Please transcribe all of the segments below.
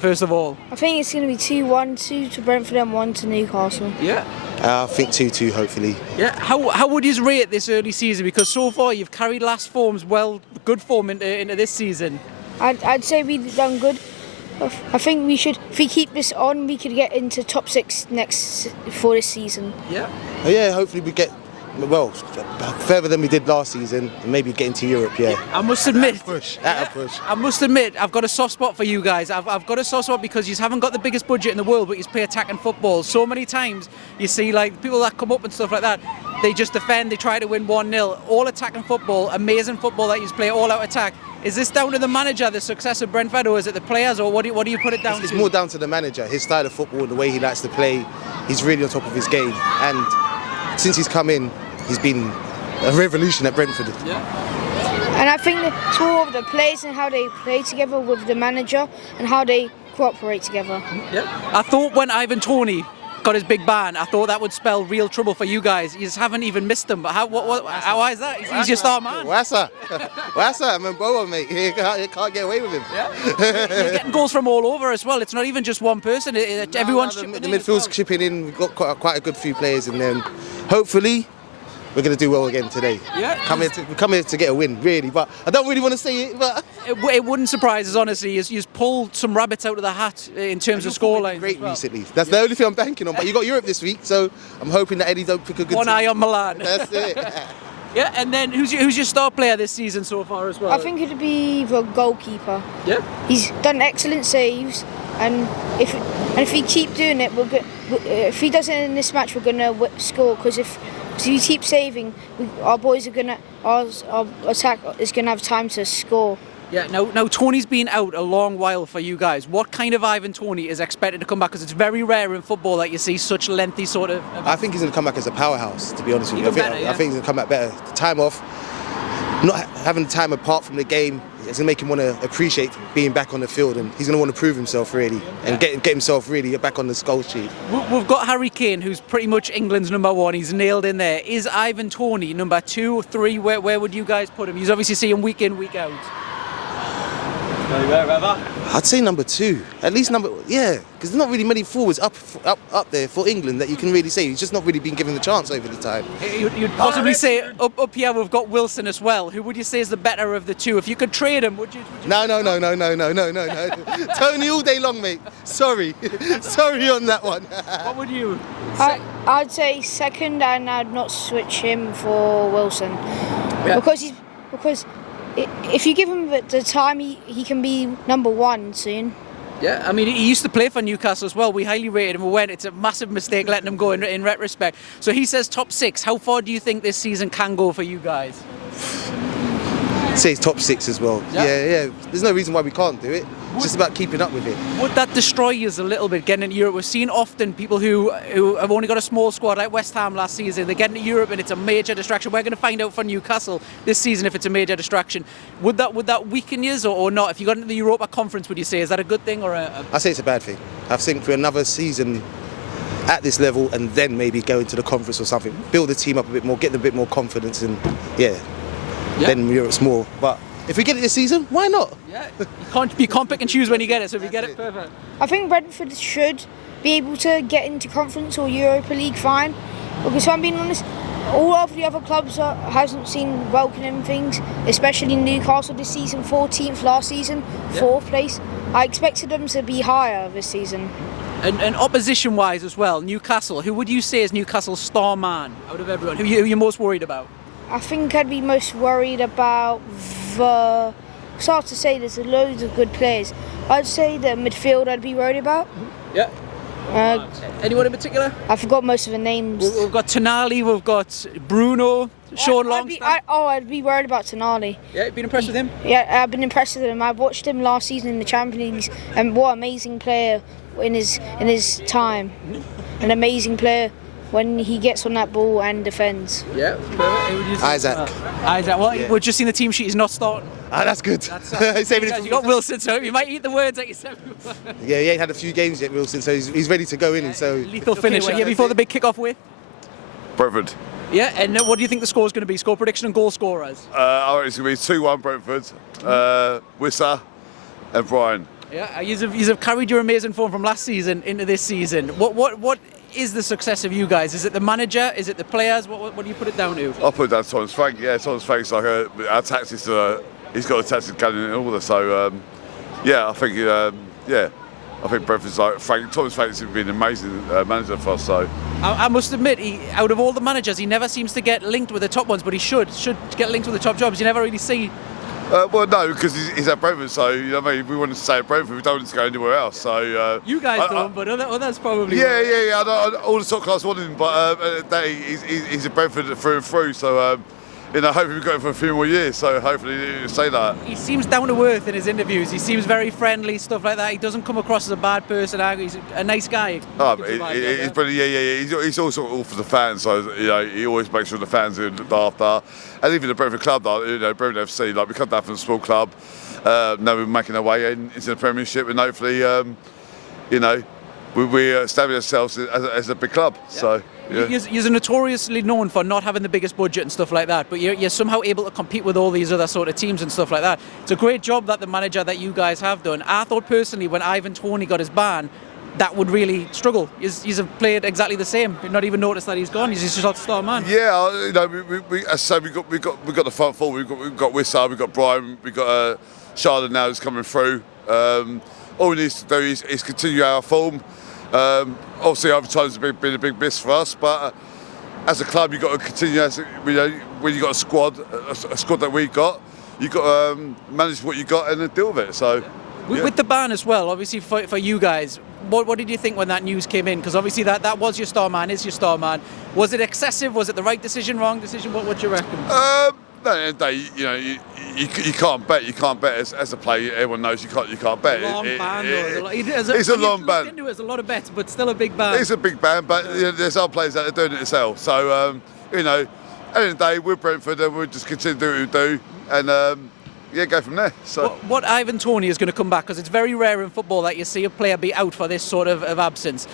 First of all? I think it's going to be 2-1, 2 to Brentford and 1 to Newcastle. Yeah. I think 2-2, hopefully. Yeah. How would you rate this early season? Because so far you've carried last form's good form into this season. I'd say we've done good. I think we should, if we keep this on, we could get into top 6 for this season. Yeah. Yeah, hopefully we get, well, further than we did last season, and maybe get into Europe, yeah. I must admit, push. I must admit, I've got a soft spot for you guys. I've got a soft spot because you haven't got the biggest budget in the world, but you play attacking football. So many times you see like people that come up and stuff like that, they just defend, they try to win 1-0. All attacking football, amazing football that you play all out attack. Is this down to the manager, the success of Brentford, or is it the players, or what do you put it down to? It's more down to the manager, his style of football, the way he likes to play. He's really on top of his game, and since he's come in, he's been a revolution at Brentford. Yeah. And I think it's more of the players and how they play together with the manager and how they cooperate together. Yeah. I thought when Ivan Toney got his big ban, I thought that would spell real trouble for you guys. You just haven't even missed him. But how is that? He's your star man. Wassa, I'm a Boa, mate. You can't get away with him. Yeah. You're getting goals from all over as well. It's not even just one person. Everyone's chipping in. The midfield's chipping in. We've got quite a good few players in there. Hopefully, we're going to do well again today. Yeah. We come here to get a win, really. But I don't really want to say it. But it wouldn't surprise us, honestly. You've pulled some rabbits out of the hat in terms of scoreline. Great recently. That's the only thing I'm banking on. But you got Europe this week, so I'm hoping that Eddie don't pick a good One team. eye on Milan. That's it. Yeah, and then who's your star player this season so far as well? I think it'd be the goalkeeper. Yeah. He's done excellent saves, and if we keep doing it, if he does it in this match, we're gonna score. Because if we keep saving, our attack is gonna have time to score. Yeah. Now Tony's been out a long while for you guys. What kind of Ivan Toney is expected to come back? Because it's very rare in football that you see such lengthy sort of. I think he's going to come back as a powerhouse, to be honest with you. I think he's going to come back better. The time off, not having time apart from the game, it's going to make him want to appreciate being back on the field, and he's going to want to prove himself really, and get himself really back on the score sheet. We've got Harry Kane, who's pretty much England's number 1. He's nailed in there. Is Ivan Toney number 2 or 3? Where would you guys put him? You obviously see him week in, week out. I'd say number 2, at least because there's not really many forwards up there for England that you can really say. He's just not really been given the chance over the time. You'd possibly say up here we've got Wilson as well. Who would you say is the better of the two? If you could trade him, would you? No. Tony all day long, mate. Sorry on that one. What would you? I'd say second, and I'd not switch him for Wilson, because if you give him the time, he can be number 1 soon. Yeah, I mean, he used to play for Newcastle as well. We highly rated him. We went. It's a massive mistake letting him go in retrospect. So he says top 6. How far do you think this season can go for you guys? I'd say it's top 6 as well. Yeah. There's no reason why we can't do it. It's just about keeping up with it. Would that destroy you a little bit getting into Europe? We've seen often people who have only got a small squad, like West Ham last season, they get into Europe and it's a major distraction. We're going to find out for Newcastle this season if it's a major distraction. Would that weaken you or not? If you got into the Europa Conference, would you say, is that a good thing or I say it's a bad thing. I think for another season at this level and then maybe go into the conference or something, build the team up a bit more, get them a bit more confidence, and then Europe's more. But if we get it this season, why not? Yeah, you can't pick and choose when you get it, so if you get it, perfect. I think Brentford should be able to get into Conference or Europa League fine, because if I'm being honest, all of the other clubs hasn't seen welcoming things, especially Newcastle this season, 14th last season, 4th place. I expected them to be higher this season. And opposition-wise as well, Newcastle, who would you say is Newcastle's star man out of everyone? Who you're most worried about? I think I'd be most worried about it's hard to say, there's loads of good players. I'd say the midfield I'd be worried about. Yeah. Anyone in particular? I forgot most of the names. We've got Tonali, we've got Bruno, Sean Longstaff. I'd be worried about Tonali. Yeah, you've been impressed with him? Yeah, I've been impressed with him. I watched him last season in the Champions League, and what an amazing player in his time. An amazing player when he gets on that ball and defends. Yeah, Isaac. Well, we've just seen the team sheet. He's not starting. That's good. You got Wilson, so you might eat the words that you said. Yeah, he ain't had a few games yet, Wilson, so he's ready to go in. So lethal finish. Before the big kick-off with Brentford. Yeah, and what do you think the score is going to be? Score prediction and goal scorers? I reckon it's going to be 2-1 Brentford. Wissa and Brian. Yeah, you've carried your amazing form from last season into this season. What is the success of you guys? Is it the manager? Is it the players? What do you put it down to? I'll put it down to Thomas Frank. Yeah, Thomas Frank's like our tactics. He's got a tactics gun in order. So yeah, I think I think Brentford's like Thomas Frank's been an amazing manager for us. So I must admit, out of all the managers, he never seems to get linked with the top ones, but he should get linked with the top jobs. You never really see. Well, no, because he's at Brentford, so you know what I mean. We want to stay at Brentford. We don't want him to go anywhere else. So you guys don't, but others probably. Yeah, yeah, yeah. All the top class want him, but he's at Brentford through and through. So you know, hopefully we've got him for a few more years. So hopefully he'll say that. He seems down to earth in his interviews. He seems very friendly, stuff like that. He doesn't come across as a bad person. He's a nice guy. Oh, he's brilliant. Yeah. He's also all for the fans. So you know, he always makes sure the fans are looked after. And even the Brentford club, you know, Brentford FC, like we come down from a small club. Now we're making our way into the Premiership, and hopefully, you know, we establish ourselves as a big club. Yeah. So. Yeah. You're notoriously known for not having the biggest budget and stuff like that, but you're somehow able to compete with all these other sort of teams and stuff like that. It's a great job that the manager that you guys have done. I thought personally when Ivan Toney got his ban, that would really struggle. He's played exactly the same. You've not even noticed that he's gone. He's just a star man. Yeah, you know, we as I say, we got the front four. We've got Wissar, we've got Brian, we've got Charlotte now who's coming through. All we need to do is continue our form. Obviously, overtime has been a big miss for us, but as a club, you've got to continue. You know, when you've got a squad that we got, you've got to manage what you got and then deal with it. So, yeah. With the ban as well, obviously for you guys, what did you think when that news came in? Because obviously that was your star man, is your star man. Was it excessive? Was it the right decision, wrong decision? What do you reckon? No, you know, you can't bet. You can't bet as a player. Everyone knows you can't bet. Long ban. It's a long ban. It's a lot of bets, but still a big ban. It's a big ban, but you know, there's other players that are doing it themselves. So you know, at the end of the day, we're Brentford, and we'll just continue to do what we do, and yeah, go from there. So what Ivan Toney is going to come back, because it's very rare in football that you see a player be out for this sort of absence.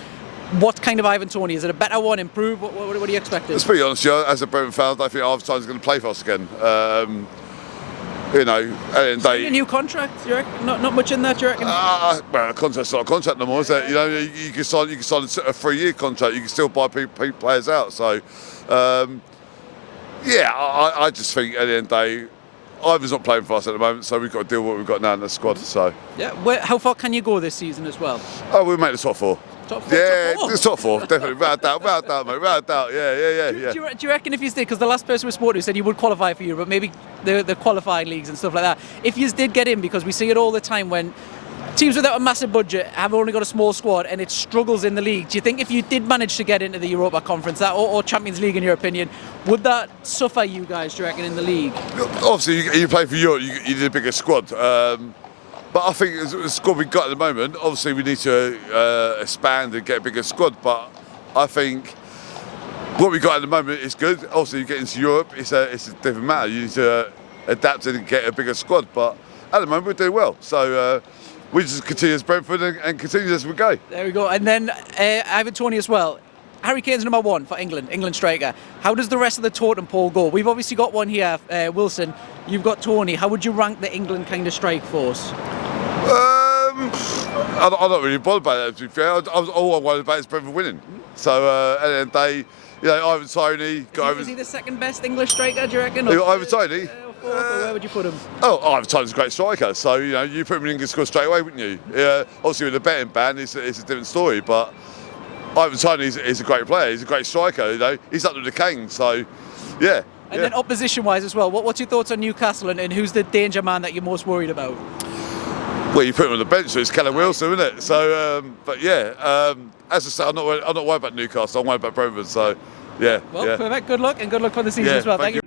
What kind of Ivan Toney? Is it a better one, improve? What are you expecting? Let's be honest, as a Brentford fan, I don't think Ivan going to play for us again. You know, at the end of the day, a new contract, you reckon? Not much in that, you reckon? Well, a contract's not a contract no more, is it? You know, you can sign a 3-year contract. You can still buy players out. So, yeah, I just think at the end of the day, Ivan's not playing for us at the moment, so we've got to deal with what we've got now in the squad. So, yeah, how far can you go this season as well? Oh, we'll make the top four. Top four? Yeah, the top four, definitely. Without doubt, mate. Without doubt, yeah. Do you reckon if you did, because the last person we spoke to said you would qualify for Europe, but maybe the qualifying leagues and stuff like that. If you did get in, because we see it all the time when teams without a massive budget have only got a small squad and it struggles in the league. Do you think if you did manage to get into the Europa Conference or Champions League, in your opinion, would that suffer you guys, do you reckon, in the league? Obviously, you play for Europe, you need a bigger squad. But I think the squad we've got at the moment, obviously we need to expand and get a bigger squad. But I think what we've got at the moment is good. Obviously, you get into Europe, it's a different matter. You need to adapt and get a bigger squad. But at the moment, we're doing well. So we just continue as Brentford and continue as we go. There we go. And then Ivan Toney as well. Harry Kane's number one for England striker. How does the rest of the totem pole go? We've obviously got one here, Wilson. You've got Toney. How would you rank the England kind of strike force? I'm not really bothered by that, to be fair. All I'm worried about is Brentford winning. So at the end of the day, you know, Ivan Toney. Is he the second best English striker, do you reckon? Ivan Toney? Where would you put him? Oh, Ivan Toney's a great striker. So, you know, you put him in English squad straight away, wouldn't you? Obviously, with a betting ban, it's a different story. But Ivan Toney is a great player. He's a great striker. You know, he's up to the Kane. So, yeah. And then opposition-wise as well, what's your thoughts on Newcastle and who's the danger man that you're most worried about? Well, you put him on the bench, so it's Callum Wilson, isn't it? So, but yeah, as I said, I'm not worried about Newcastle. I'm worried about Brentford. So, yeah. Well, perfect. Good luck, and good luck for the season as well. Thank you.